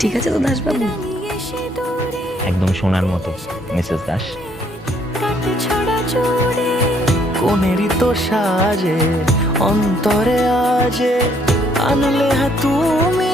ঠিক আছে তো দাসবাবু? একদম সোনার মতো মিসেস দাস। কোনেরই তো সাজে অন্তরে আজে আনলে তুমি